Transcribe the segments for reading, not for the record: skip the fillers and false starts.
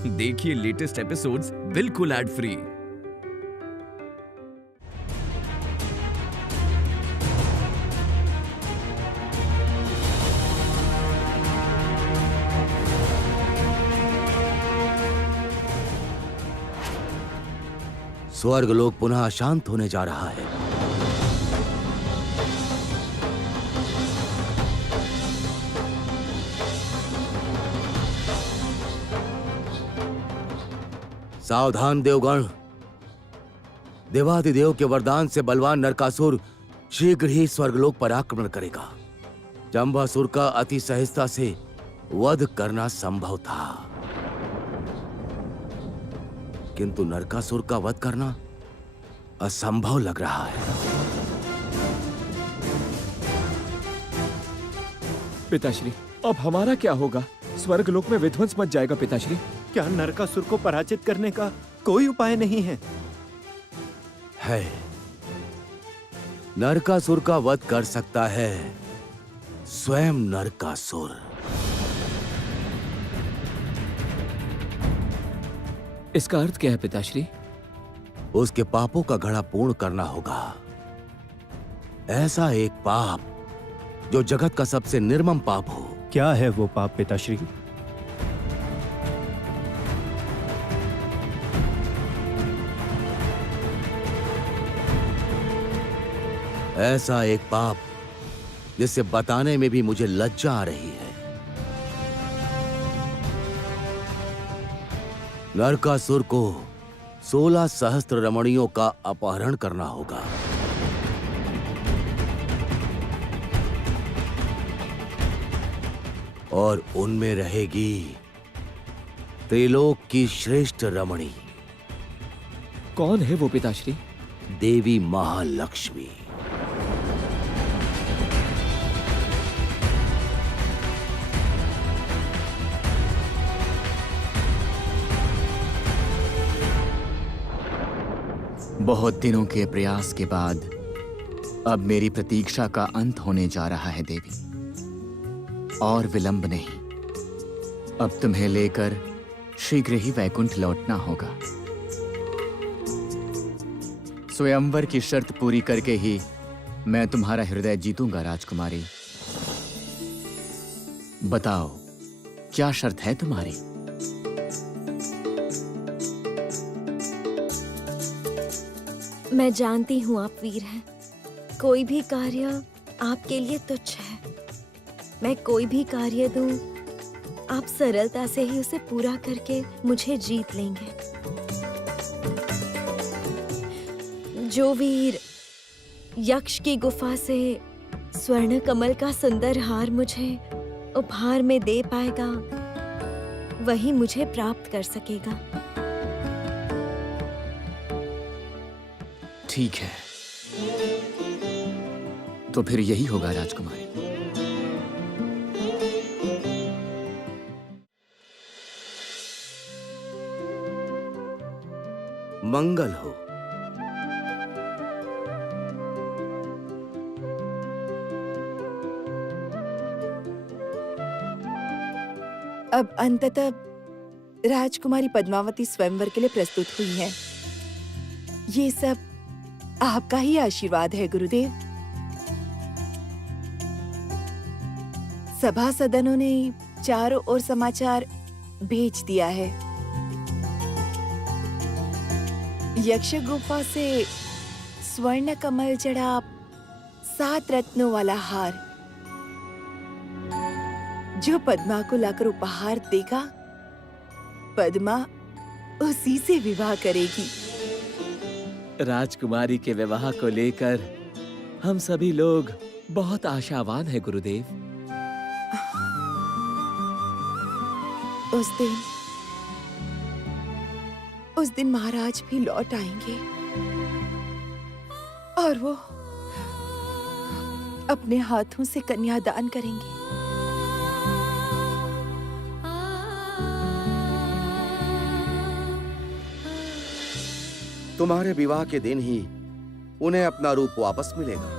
देखिए latest episodes बिल्कुल ad free. स्वर्गलोक पुनः अशांत होने जा रहा है। सावधान देवगण, देवादिदेव के वरदान से बलवान नरकासुर शीघ्र ही स्वर्गलोक पर आक्रमण करेगा। जंबासुर का अति सहजता से वध करना संभव था, किंतु नरकासुर का वध करना असंभव लग रहा है। पिताश्री, अब हमारा क्या होगा? स्वर्गलोक में विध्वंस मच जाएगा पिताश्री। क्या नरकासुर को पराजित करने का कोई उपाय नहीं है? है, नरकासुर का वध कर सकता है स्वयं नरकासुर। इसका अर्थ क्या है पिताश्री? उसके पापों का घड़ा पूर्ण करना होगा। ऐसा एक पाप जो जगत का सबसे निर्मम पाप हो। क्या है वो पाप पिताश्री? ऐसा एक पाप जिसे बताने में भी मुझे लज्जा आ रही है। नरकासुर को 16 सहस्त्र रमणियों का अपहरण करना होगा। और उनमें रहेगी त्रिलोक की श्रेष्ठ रमणी। कौन है वो पिताश्री? देवी महालक्ष्मी। बहुत दिनों के प्रयास के बाद अब मेरी प्रतीक्षा का अंत होने जा रहा है देवी। और विलंब नहीं, अब तुम्हें लेकर शीघ्र ही वैकुंठ लौटना होगा। स्वयंवर की शर्त पूरी करके ही मैं तुम्हारा हृदय जीतूंगा राजकुमारी। बताओ, क्या शर्त है तुम्हारी? मैं जानती हूँ आप वीर हैं। कोई भी कार्य आपके लिए तुच्छ है। मैं कोई भी कार्य दूं, आप सरलता से ही उसे पूरा करके मुझे जीत लेंगे। जो वीर यक्ष की गुफा से स्वर्ण कमल का सुंदर हार मुझे उपहार में दे पाएगा, वही मुझे प्राप्त कर सकेगा। ठीक है, तो फिर यही होगा राजकुमारी। मंगल हो। अब अंततः राजकुमारी पद्मावती स्वयंवर के लिए प्रस्तुत हुई है। ये सब आपका ही आशीर्वाद है गुरुदेव। सभासदनों ने चारों ओर समाचार भेज दिया है। यक्ष गुफा से स्वर्ण कमल जड़ा 7 रत्नों वाला हार जो पद्मा को लाकर उपहार देगा, पद्मा उसी से विवाह करेगी। राजकुमारी के विवाह को लेकर हम सभी लोग बहुत आशावान हैं गुरुदेव। उस दिन महाराज भी लौट आएंगे और वो अपने हाथों से कन्यादान करेंगे। तुम्हारे विवाह के दिन ही उन्हें अपना रूप वापस मिलेगा।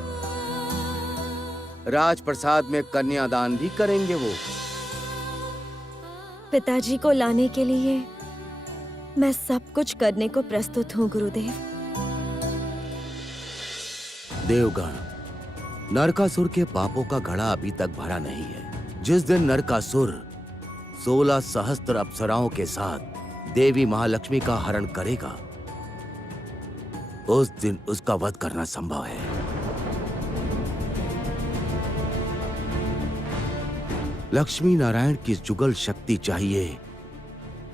राजप्रसाद में कन्यादान भी करेंगे वो। पिताजी को लाने के लिए मैं सब कुछ करने को प्रस्तुत हूँ गुरुदेव। देवगण, नरकासुर के पापों का घड़ा अभी तक भरा नहीं है। जिस दिन नरकासुर 16 सहस्त्र अप्सराओं के साथ देवी महालक्ष्मी का हरण करेगा, उस दिन उसका वध करना संभव है। लक्ष्मी नारायण की जुगल शक्ति चाहिए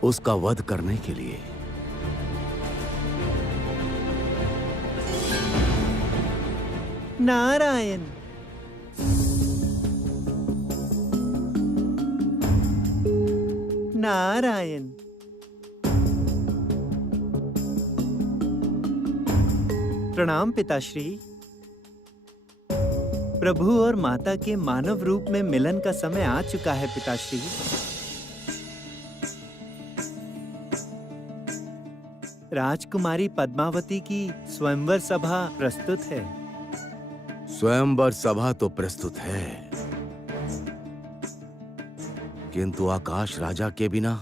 उसका वध करने के लिए। नारायण। नारायण। प्रणाम पिताश्री। प्रभु और माता के मानव रूप में मिलन का समय आ चुका है पिताश्री। राजकुमारी पद्मावती की स्वयंवर सभा प्रस्तुत है। स्वयंवर सभा तो प्रस्तुत है, किंतु आकाश राजा के बिना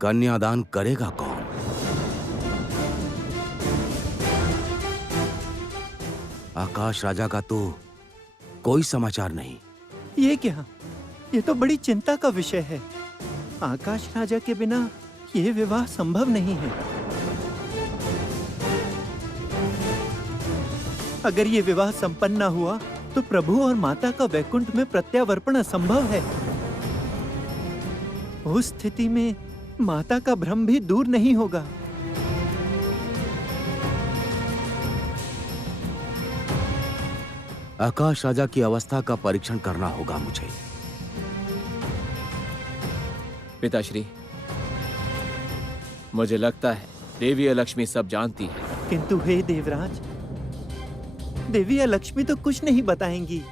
कन्यादान करेगा कौन? आकाश राजा का तो कोई समाचार नहीं। ये क्या? ये तो बड़ी चिंता का विषय है। आकाश राजा के बिना ये विवाह संभव नहीं है। अगर ये विवाह संपन्न न हुआ तो प्रभु और माता का वैकुंठ में प्रत्यावर्पण असंभव है। उस स्थिति में माता का भ्रम भी दूर नहीं होगा। आकाश राजा की अवस्था का परीक्षण करना होगा मुझे। पिताश्री, मुझे लगता है देवी लक्ष्मी सब जानती है। किंतु हे देवराज, देवी या लक्ष्मी तो कुछ नहीं बताएंगी।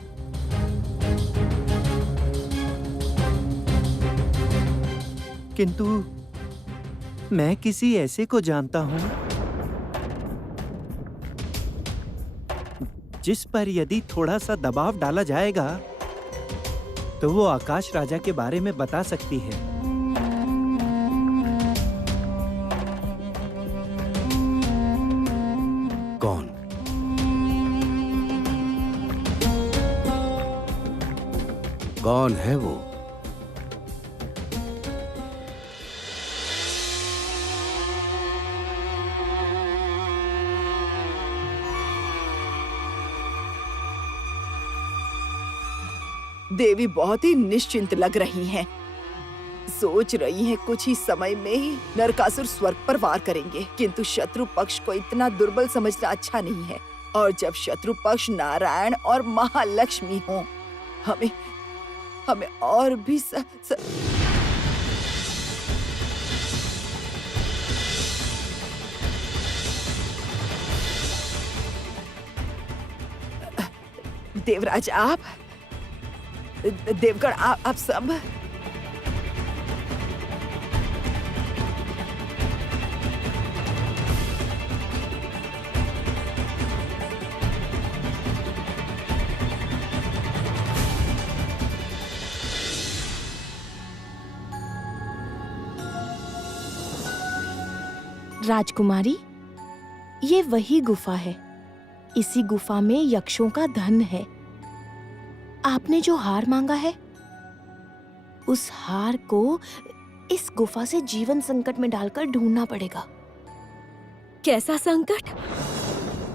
किंतु मैं किसी ऐसे को जानता हूं जिस पर यदि थोड़ा सा दबाव डाला जाएगा तो वो आकाश राजा के बारे में बता सकती है। कौन? कौन है वो? देवी बहुत ही निश्चिंत लग रही हैं। सोच रही हैं कुछ ही समय में ही नरकासुर स्वर्ग पर वार करेंगे, किंतु शत्रु पक्ष को इतना दुर्बल समझना अच्छा नहीं है। और जब शत्रु पक्ष नारायण और महालक्ष्मी हों, हमें और भी देवराज, आप देवगण, आप सब राजकुमारी, ये वही गुफा है। इसी गुफा में यक्षों का धन है। आपने जो हार मांगा है, उस हार को इस गुफा से जीवन संकट में डालकर ढूंढना पड़ेगा। कैसा संकट?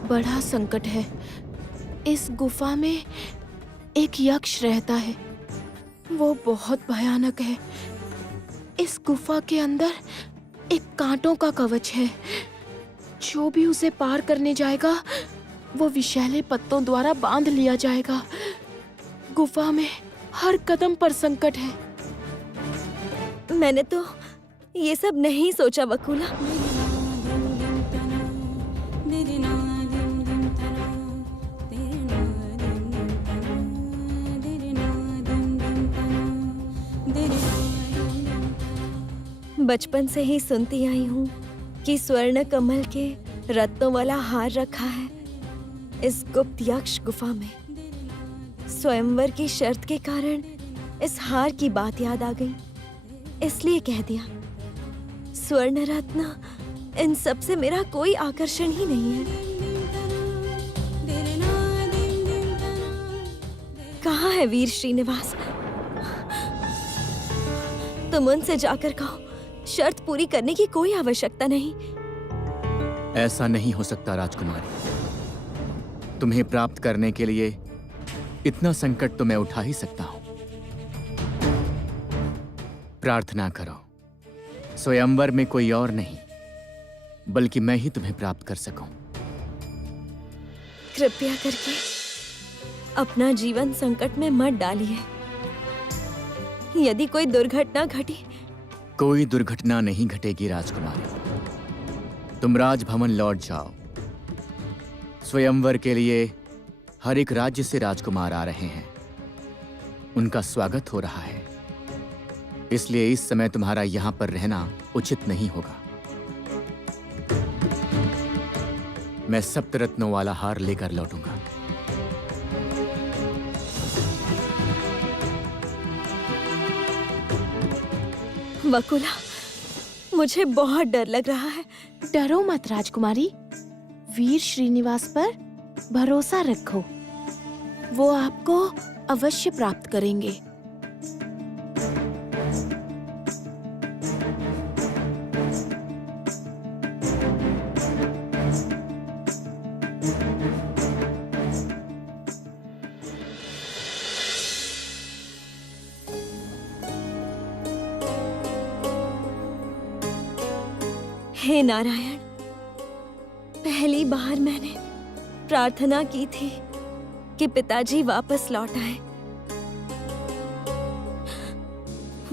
बड़ा संकट है। इस गुफा में एक यक्ष रहता है। वो बहुत भयानक है। इस गुफा के अंदर एक कांटों का कवच है। जो भी उसे पार करने जाएगा, वो विषैले पत्तों द्वारा बांध लिया जाएगा। गुफा में हर कदम पर संकट है। मैंने तो ये सब नहीं सोचा बकुला। बचपन से ही सुनती आई हूँ कि स्वर्ण कमल के रत्नों वाला हार रखा है इस गुप्त यक्ष गुफा में। स्वयंवर की शर्त के कारण इस हार की बात याद आ गई, इसलिए कह दिया। स्वर्ण रत्न, इन सब से मेरा कोई आकर्षण ही नहीं है। कहाँ है वीर श्रीनिवास? तुम उनसे जाकर कहो, शर्त पूरी करने की कोई आवश्यकता नहीं। ऐसा नहीं हो सकता राजकुमारी। तुम्हें प्राप्त करने के लिए इतना संकट तो मैं उठा ही सकता हूं। प्रार्थना करो, स्वयंवर में कोई और नहीं बल्कि मैं ही तुम्हें प्राप्त कर सकूं। कृपया करके अपना जीवन संकट में मत डालिए। यदि कोई दुर्घटना घटी, कोई दुर्घटना नहीं घटेगी राजकुमारी। तुम राजभवन लौट जाओ। स्वयंवर के लिए हर एक राज्य से राजकुमार आ रहे हैं। उनका स्वागत हो रहा है, इसलिए इस समय तुम्हारा यहां पर रहना उचित नहीं होगा। मैं सप्तरत्नों वाला हार लेकर लौटूंगा। वकुला, मुझे बहुत डर लग रहा है। डरो मत राजकुमारी, वीर श्रीनिवास पर भरोसा रखो। वो आपको अवश्य प्राप्त करेंगे। हे नारायण, पहली बार मैंने प्रार्थना की थी कि पिताजी वापस लौट आए,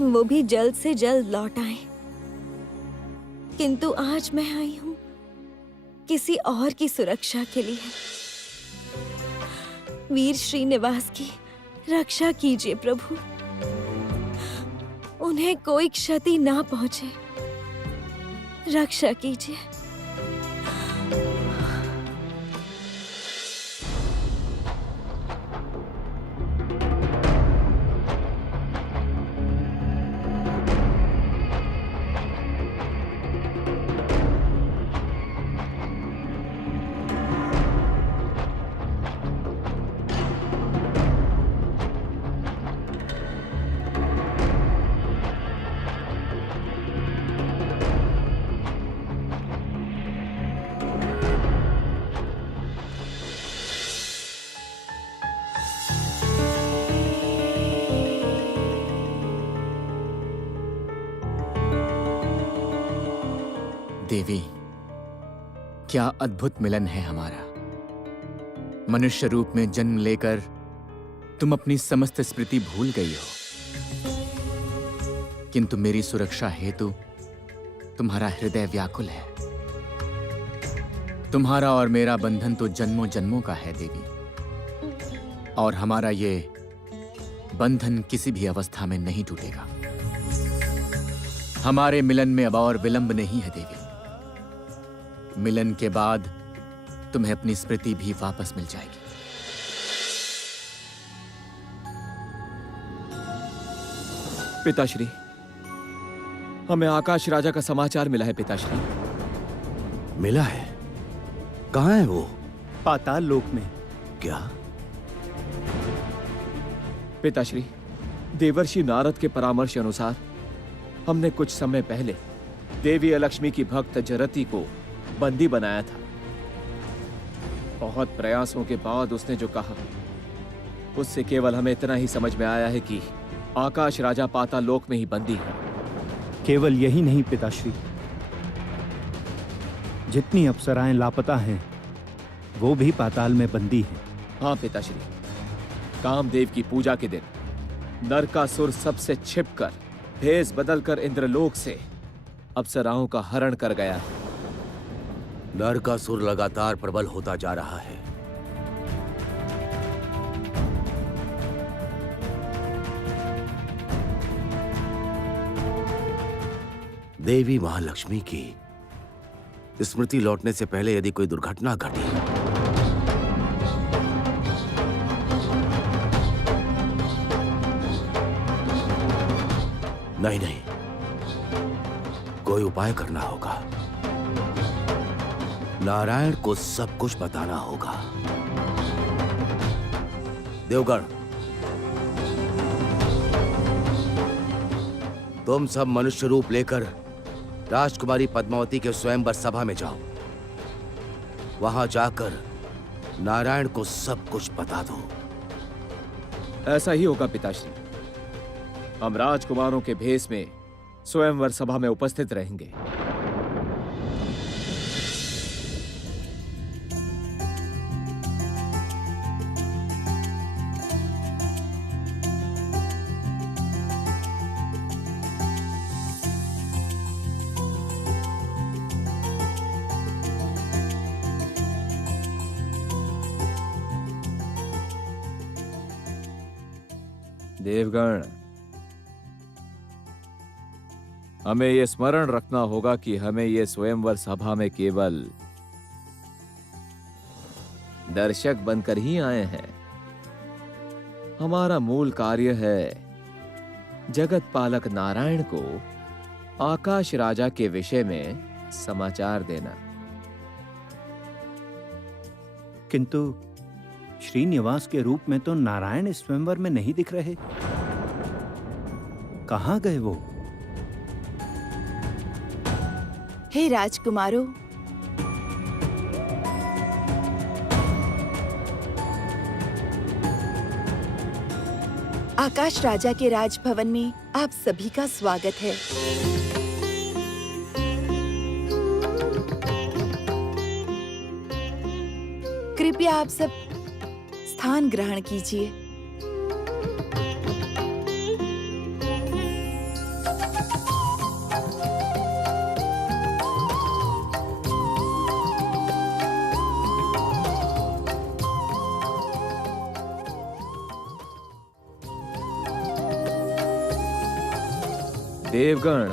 वो भी जल्द से जल्द लौट आए। किंतु आज मैं आई हूं किसी और की सुरक्षा के लिए। वीर श्रीनिवास की रक्षा कीजिए प्रभु, उन्हें कोई क्षति ना पहुंचे। रक्षा कीजिए। देवी, क्या अद्भुत मिलन है हमारा। मनुष्य रूप में जन्म लेकर तुम अपनी समस्त स्मृति भूल गई हो, किंतु मेरी सुरक्षा हेतु तुम्हारा हृदय व्याकुल है। तुम्हारा और मेरा बंधन तो जन्मों जन्मों का है देवी, और हमारा ये बंधन किसी भी अवस्था में नहीं टूटेगा। हमारे मिलन में अब और विलंब नहीं है देवी। मिलन के बाद तुम्हें अपनी स्मृति भी वापस मिल जाएगी। पिताश्री, हमें आकाश राजा का समाचार मिला है पिताश्री। मिला है? कहाँ है वो? पाताल लोक में। क्या? पिताश्री, देवर्षि नारद के परामर्श अनुसार हमने कुछ समय पहले देवी अलक्ष्मी की भक्त जरति को बंदी बनाया था। बहुत प्रयासों के बाद उसने जो कहा, उससे केवल हमें इतना ही समझ में आया है कि आकाश राजा पाताल लोक में ही बंदी है। केवल यही नहीं पिताश्री, जितनी अप्सराएं लापता हैं वो भी पाताल में बंदी हैं। हाँ पिताश्री, कामदेव की पूजा के दिन नरकासुर सबसे छिपकर भेष बदलकर इंद्रलोक से अप्सराओं का हरण कर गया है। नरकासुर लगातार प्रबल होता जा रहा है। देवी महालक्ष्मी की स्मृति लौटने से पहले यदि कोई दुर्घटना घटी, नहीं, कोई उपाय करना होगा। नारायण को सब कुछ बताना होगा। देवगण, तुम सब मनुष्य रूप लेकर राजकुमारी पद्मावती के स्वयंवर सभा में जाओ। वहां जाकर नारायण को सब कुछ बता दो। ऐसा ही होगा पिताश्री। हम राजकुमारों के भेष में स्वयंवर सभा में उपस्थित रहेंगे। देवगण, हमें यह स्मरण रखना होगा कि हमें यह स्वयंवर सभा में केवल दर्शक बनकर ही आए हैं। हमारा मूल कार्य है जगत पालक नारायण को आकाश राजा के विषय में समाचार देना। किंतु श्रीनिवास के रूप में तो नारायण इस स्वयंवर में नहीं दिख रहे। कहाँ गए वो? हे राजकुमारों, आकाश राजा के राजभवन में आप सभी का स्वागत है। कृपया आप सब स्थान ग्रहण कीजिए। देवगण,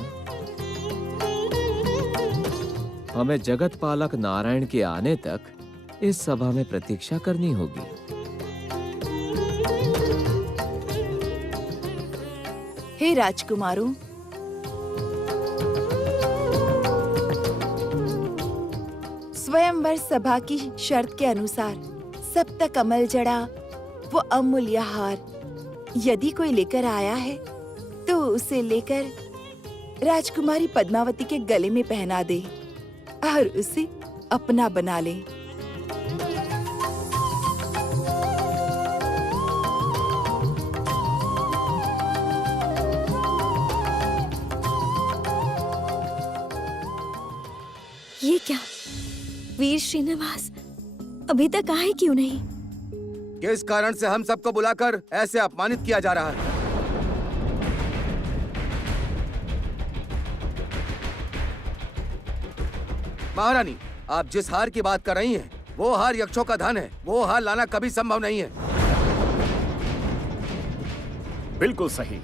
हमें जगत पालक नारायण के आने तक इस सभा में प्रतीक्षा करनी होगी। हे राजकुमारों, स्वयंवर सभा की शर्त के अनुसार सप्त कमल जड़ा वो अमूल्य हार यदि कोई लेकर आया है तो उसे लेकर राजकुमारी पद्मावती के गले में पहना दे और उसे अपना बना ले। ये क्या? वीर श्रीनिवास अभी तक आए क्यों नहीं? किस कारण से हम सबको बुलाकर ऐसे अपमानित किया जा रहा है? महारानी, आप जिस हार की बात कर रही हैं, वो हार यक्षों का धन है। वो हार लाना कभी संभव नहीं है। बिल्कुल सही।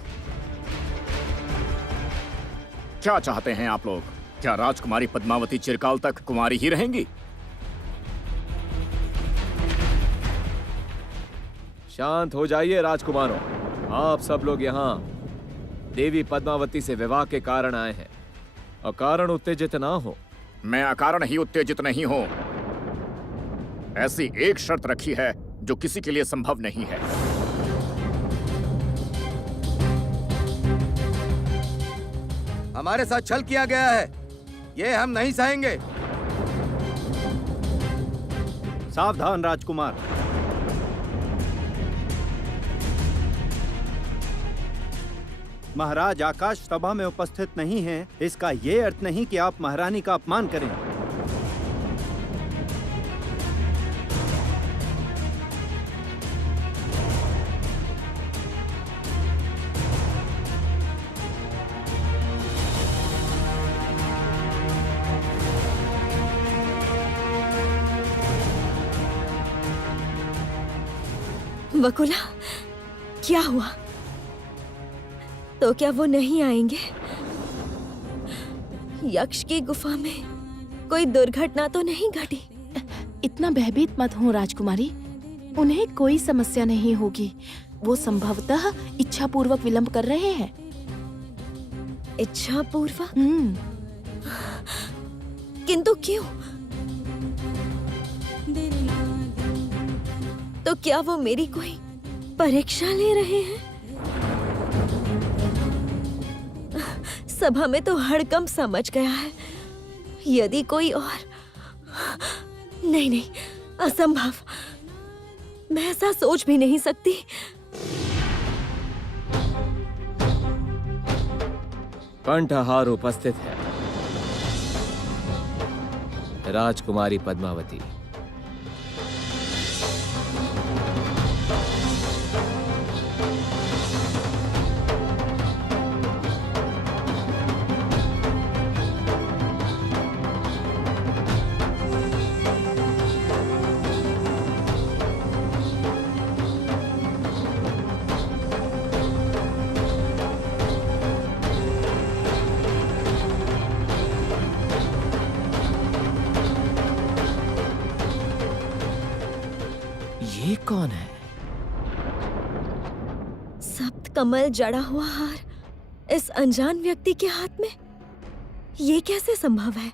क्या चाहते हैं आप लोग? क्या राजकुमारी पद्मावती चिरकाल तक कुमारी ही रहेंगी? शांत हो जाइए राजकुमारों। आप सब लोग यहाँ देवी पद्मावती से विवाह के कारण आए हैं। अकारण उत्तेजित ना हो। मैं अकारण ही उत्तेजित नहीं हूं। ऐसी एक शर्त रखी है जो किसी के लिए संभव नहीं है। हमारे साथ छल किया गया है, ये हम नहीं सहेंगे। सावधान राजकुमार। महाराज आकाश सभा में उपस्थित नहीं हैं, इसका ये अर्थ नहीं कि आप महारानी का अपमान करें। वकुला, क्या हुआ? तो क्या वो नहीं आएंगे? यक्ष की गुफा में कोई दुर्घटना तो नहीं घटी? इतना भयभीत मत हो राजकुमारी। उन्हें कोई समस्या नहीं होगी। वो संभवतः इच्छापूर्वक विलंब कर रहे हैं। इच्छापूर्वक? किंतु क्यों? तो क्या वो मेरी कोई परीक्षा ले रहे हैं? सभा में तो हड़कंप समझ गया है। यदि कोई और... नहीं नहीं, असंभव। मैं ऐसा सोच भी नहीं सकती। कंठहार उपस्थित है। राजकुमारी पद्मावती। ये कौन है? सप्त कमल जड़ा हुआ हार इस अनजान व्यक्ति के हाथ में, ये कैसे संभव है?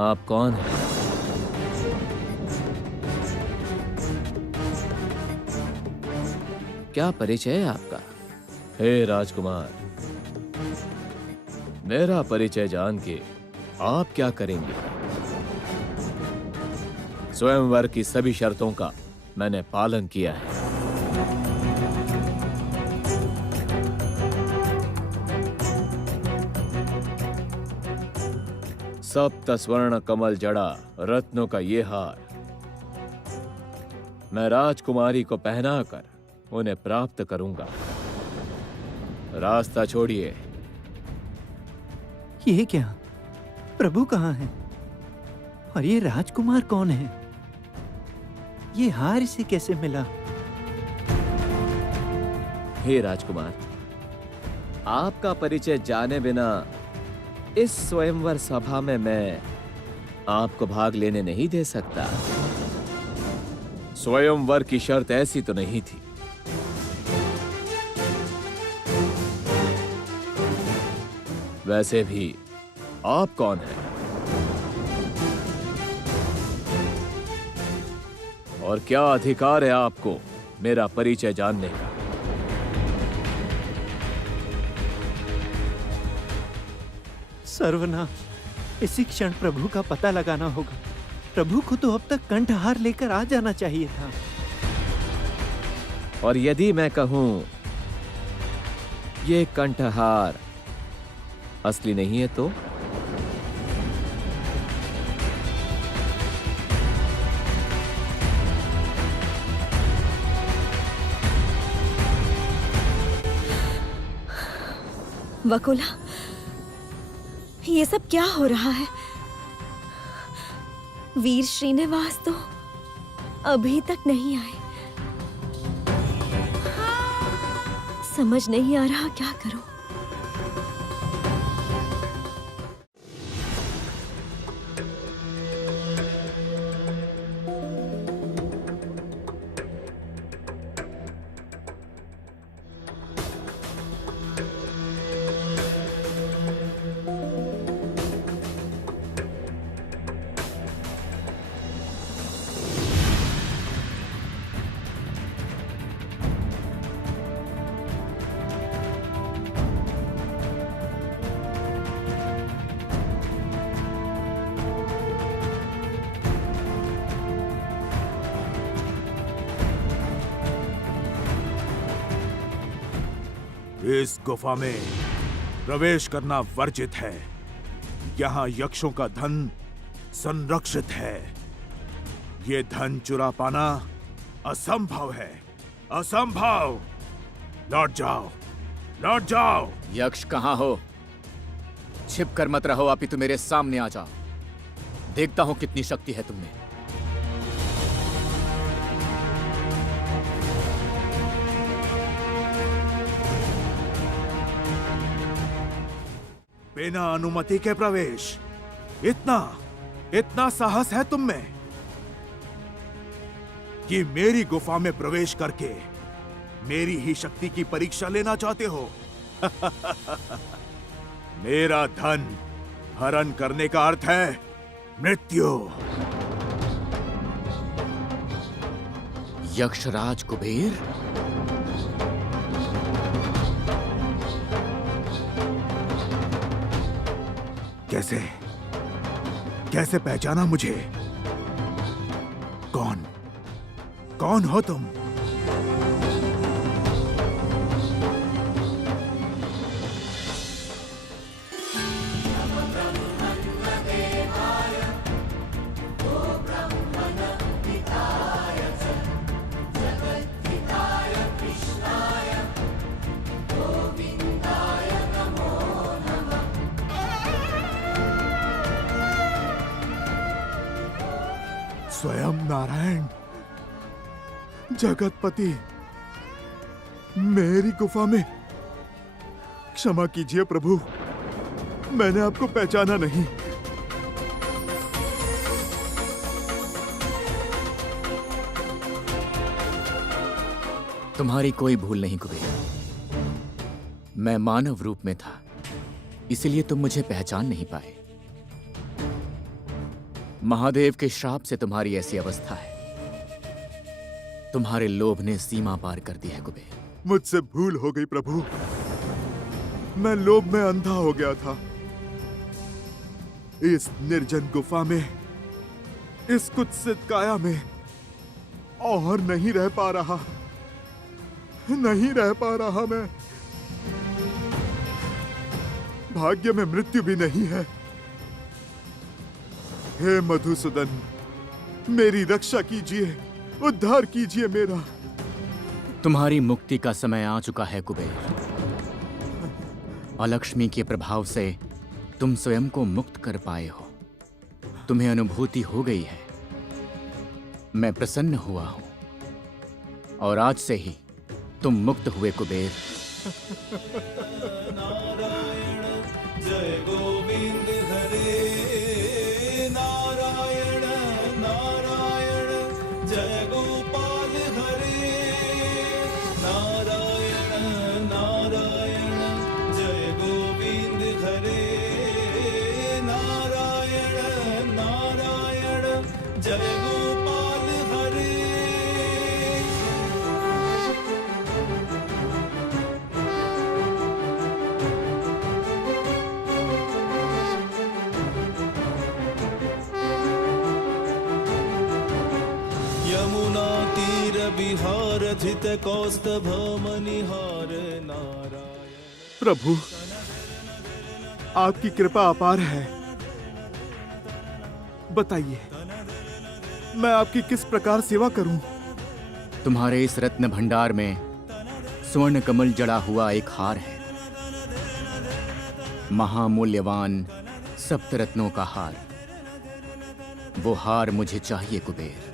आप कौन हैं? क्या परिचय है आपका? हे राजकुमार, मेरा परिचय जान के आप क्या करेंगे? स्वयंवर की सभी शर्तों का मैंने पालन किया है। सप्त स्वर्ण कमल जड़ा रत्नों का ये हार मैं राजकुमारी को पहनाकर उन्हें प्राप्त करूंगा। रास्ता छोड़िए। ये क्या? प्रभु कहाँ हैं? और ये राजकुमार कौन है? ये हार इसे कैसे मिला? हे राजकुमार, आपका परिचय जाने बिना इस स्वयंवर सभा में मैं आपको भाग लेने नहीं दे सकता। स्वयंवर की शर्त ऐसी तो नहीं थी। वैसे भी आप कौन हैं? और क्या अधिकार है आपको मेरा परिचय जानने का? सर्वनाश, इसी क्षण प्रभु का पता लगाना होगा। प्रभु को तो अब तक कंठहार लेकर आ जाना चाहिए था। और यदि मैं कहूं ये कंठहार असली नहीं है तो? वकुला, ये सब क्या हो रहा है? वीर श्रीनिवास तो अभी तक नहीं आए। समझ नहीं आ रहा क्या करूं। इस गुफा में प्रवेश करना वर्जित है। यहाँ यक्षों का धन संरक्षित है। ये धन चुरा पाना असंभव है। असंभव। लौट जाओ, लौट जाओ। यक्ष कहाँ हो? छिप कर मत रहो, अपितु मेरे सामने आ जाओ। देखता हूं कितनी शक्ति है तुम में। बिना अनुमति के प्रवेश। इतना साहस है तुम में कि मेरी गुफा में प्रवेश करके मेरी ही शक्ति की परीक्षा लेना चाहते हो? मेरा धन हरण करने का अर्थ है मृत्यु। यक्षराज कुबेर, कैसे पहचाना मुझे? कौन हो तुम? स्वयं नारायण, जगतपति, मेरी गुफा में। क्षमा कीजिए प्रभु, मैंने आपको पहचाना नहीं। तुम्हारी कोई भूल नहीं कुबेर। मैं मानव रूप में था, इसलिए तुम मुझे पहचान नहीं पाए। महादेव के श्राप से तुम्हारी ऐसी अवस्था है। तुम्हारे लोभ ने सीमा पार कर दी है कुबेर। मुझसे भूल हो गई प्रभु, मैं लोभ में अंधा हो गया था। इस निर्जन गुफा में, इस कुत्सित काया में और नहीं रह पा रहा मैं। भाग्य में मृत्यु भी नहीं है। हे मधुसूदन, मेरी रक्षा कीजिए, उद्धार कीजिए मेरा। तुम्हारी मुक्ति का समय आ चुका है कुबेर। अलक्ष्मी के प्रभाव से तुम स्वयं को मुक्त कर पाए हो। तुम्हें अनुभूति हो गई है। मैं प्रसन्न हुआ हूं और आज से ही तुम मुक्त हुए कुबेर। नारायण जय गोविंद हरे, नारायण नारायण जय गोपाल हरे, नारायण नारायण जय गोविंद हरे, नारायण नारायण जय गोपाल हरे। यमुना तीर विहार धित कौस्तभ मनिहार, नारायण। प्रभु, आपकी कृपा अपार है। बताइए, मैं आपकी किस प्रकार सेवा करूं? तुम्हारे इस रत्न भंडार में स्वर्ण कमल जड़ा हुआ एक हार है। महामूल्यवान सप्तरत्नों का हार। वो हार मुझे चाहिए कुबेर।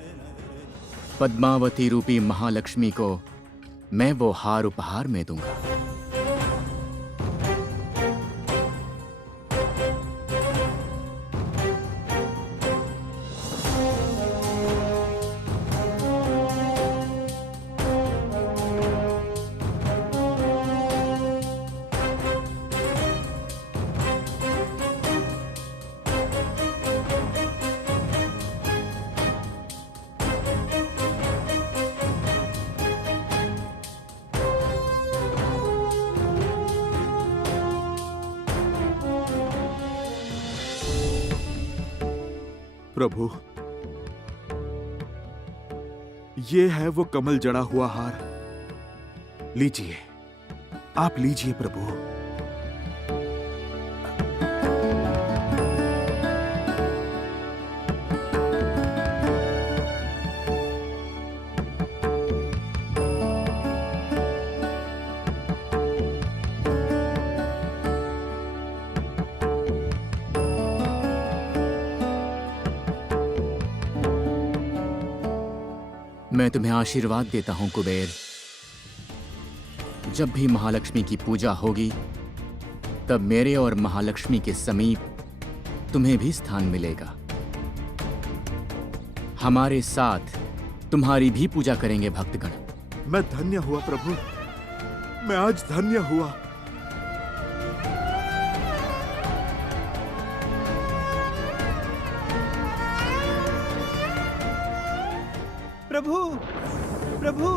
पद्मावती रूपी महालक्ष्मी को मैं वो हार उपहार में दूंगा। प्रभु, ये है वो कमल जड़ा हुआ हार। लीजिए, आप लीजिए प्रभु। मैं तुम्हें आशीर्वाद देता हूं कुबेर। जब भी महालक्ष्मी की पूजा होगी तब मेरे और महालक्ष्मी के समीप तुम्हें भी स्थान मिलेगा। हमारे साथ तुम्हारी भी पूजा करेंगे भक्तगण। मैं धन्य हुआ प्रभु, मैं आज धन्य हुआ। प्रभु, प्रभु,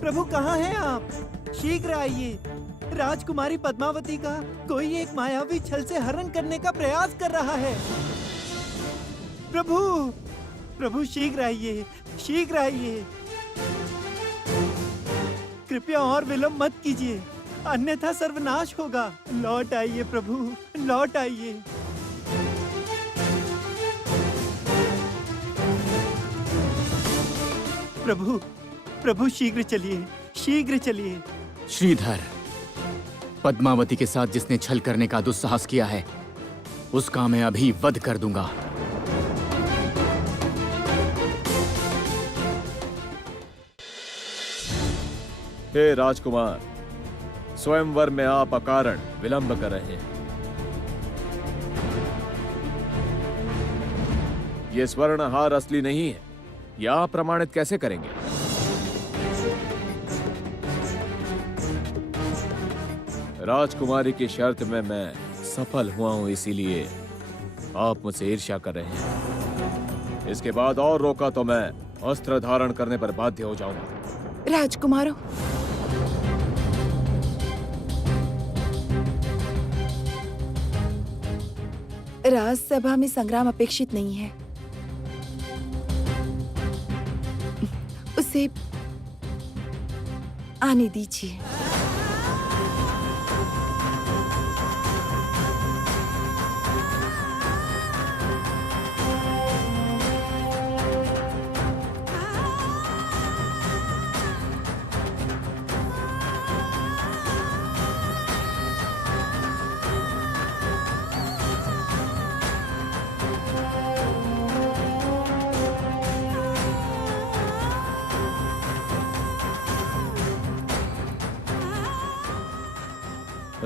प्रभु कहाँ हैं आप? शीघ्र आइए। राजकुमारी पद्मावती का कोई एक मायावी छल से हरण करने का प्रयास कर रहा है। प्रभु, प्रभु शीघ्र आइए, शीघ्र आइए। कृपया और विलंब मत कीजिए, अन्यथा सर्वनाश होगा। लौट आइए प्रभु, लौट आइए। प्रभु, प्रभु शीघ्र चलिए, शीघ्र चलिए। श्रीधर, पद्मावती के साथ जिसने छल करने का दुस्साहस किया है, उसका मैं अभी वध कर दूंगा। हे राजकुमार, स्वयंवर में आप अकारण विलंब कर रहे हैं। ये स्वर्ण हार असली नहीं है, यह आप प्रमाणित कैसे करेंगे? राजकुमारी की शर्त में मैं सफल हुआ हूं, इसीलिए आप मुझसे ईर्ष्या कर रहे हैं। इसके बाद और रोका तो मैं अस्त्र धारण करने पर बाध्य हो जाऊंगा। राजकुमारों, राजसभा में संग्राम अपेक्षित नहीं है। उसे आने दीजिए।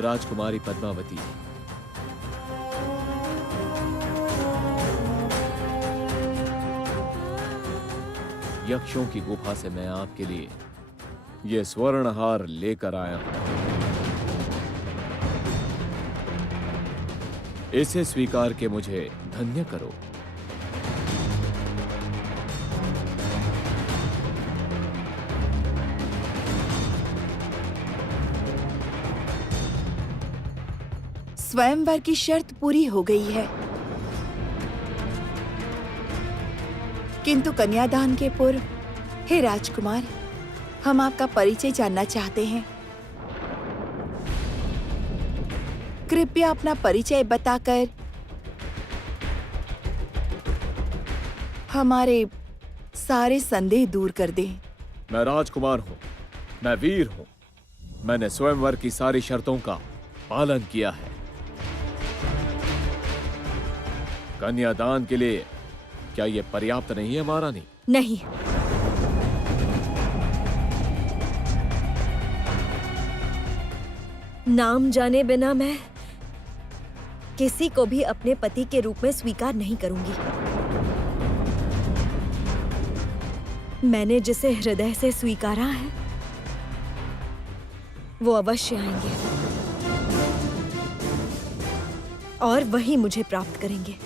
राजकुमारी पद्मावती, यक्षों की गुफा से मैं आपके लिए ये स्वर्णहार लेकर आया हूं। इसे स्वीकार के मुझे धन्य करो। स्वयंवर की शर्त पूरी हो गई है, किंतु कन्यादान के पूर्व हे राजकुमार, हम आपका परिचय जानना चाहते हैं। कृपया अपना परिचय बताकर हमारे सारे संदेह दूर कर दें। मैं राजकुमार हूं, मैं वीर हूं। मैंने स्वयंवर की सारी शर्तों का पालन किया है। कन्यादान के लिए क्या यह पर्याप्त नहीं है महारानी? नहीं, नाम जाने बिना मैं किसी को भी अपने पति के रूप में स्वीकार नहीं करूंगी। मैंने जिसे हृदय से स्वीकारा है वो अवश्य आएंगे और वही मुझे प्राप्त करेंगे।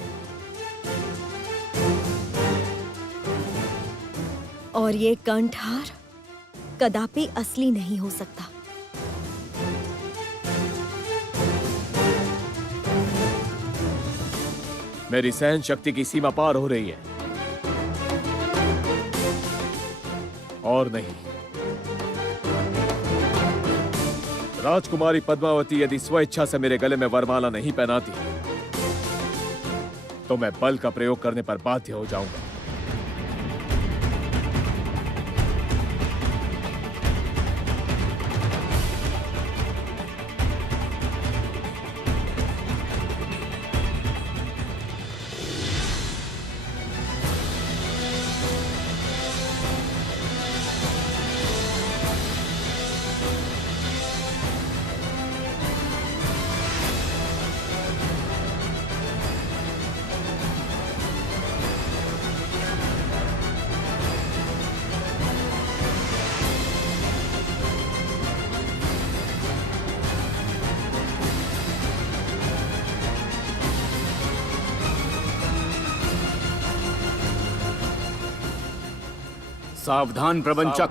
और ये कंठहार कदापि असली नहीं हो सकता। मेरी सहन शक्ति की सीमा पार हो रही है। और नहीं, राजकुमारी पद्मावती यदि स्वेच्छा से मेरे गले में वरमाला नहीं पहनाती तो मैं बल का प्रयोग करने पर बाध्य हो जाऊंगा। सावधान प्रबंचक।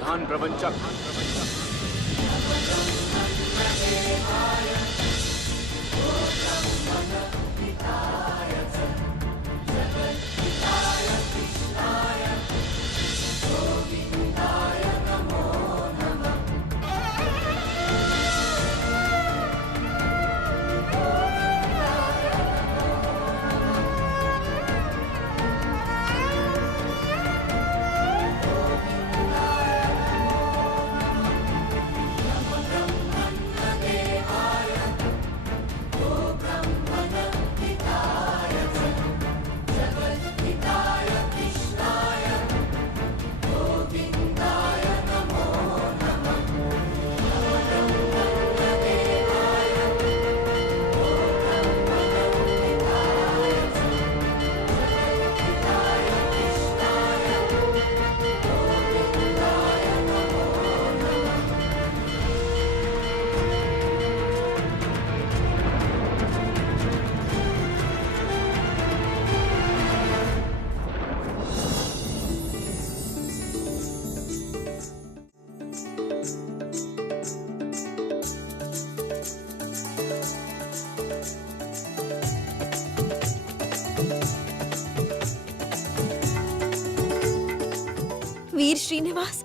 वीर श्रीनिवास,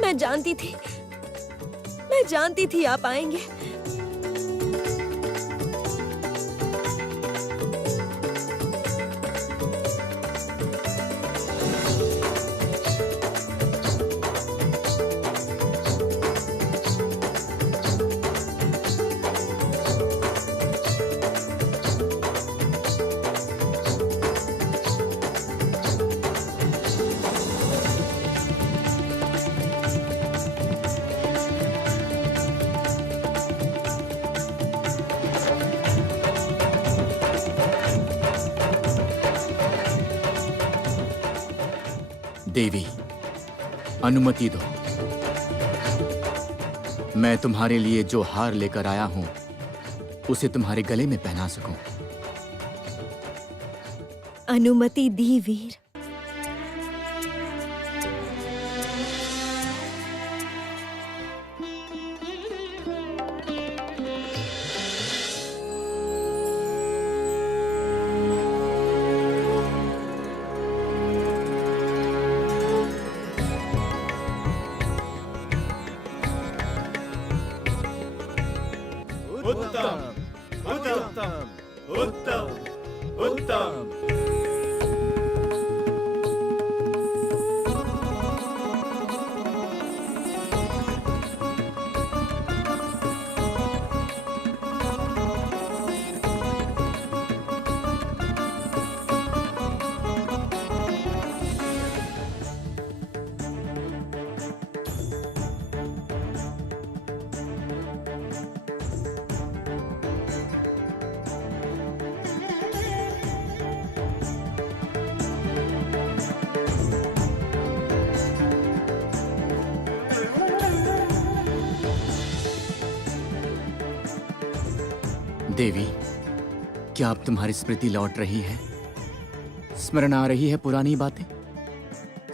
मैं जानती थी आप आएंगे। देवी, अनुमति दो। मैं तुम्हारे लिए जो हार लेकर आया हूं उसे तुम्हारे गले में पहना सकूं। अनुमति दी वीर। उत्तम उत्तम उत्तम उत्तम। देवी, क्या अब तुम्हारी स्मृति लौट रही है? स्मरण आ रही है पुरानी बातें?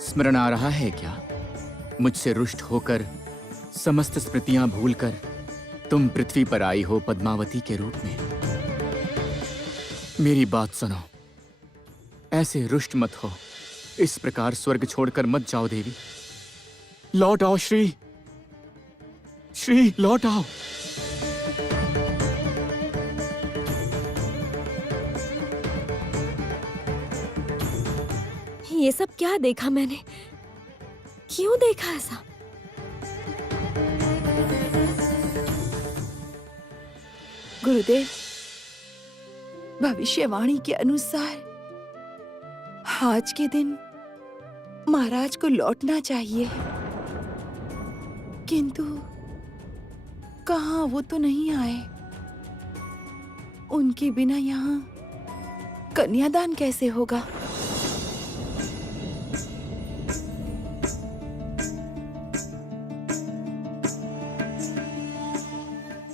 स्मरण आ रहा है क्या मुझसे रुष्ट होकर, समस्त स्मृतियां भूलकर तुम पृथ्वी पर आई हो पद्मावती के रूप में? मेरी बात सुनो, ऐसे रुष्ट मत हो। इस प्रकार स्वर्ग छोड़कर मत जाओ देवी। लौट आओ श्री, श्री लौट आओ। ये सब क्या देखा मैंने? क्यों देखा ऐसा? गुरुदेव, भविष्यवाणी के अनुसार आज के दिन महाराज को लौटना चाहिए, किंतु कहाँ वो तो नहीं आए। उनके बिना यहाँ कन्यादान कैसे होगा?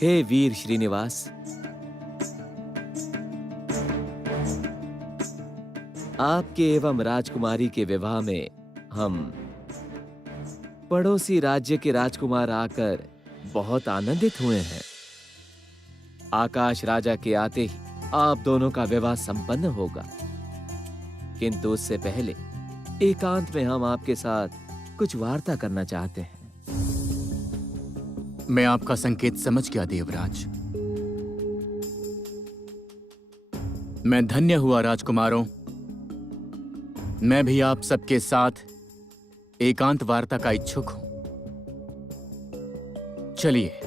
हे वीर श्रीनिवास, आपके एवं राजकुमारी के विवाह में हम पड़ोसी राज्य के राजकुमार आकर बहुत आनंदित हुए हैं। आकाश राजा के आते ही आप दोनों का विवाह संपन्न होगा, किंतु उससे पहले एकांत में हम आपके साथ कुछ वार्ता करना चाहते हैं। मैं आपका संकेत समझ गया देवराज। मैं धन्य हुआ राजकुमारों। मैं भी आप सबके साथ एकांत वार्ता का इच्छुक हूं। चलिए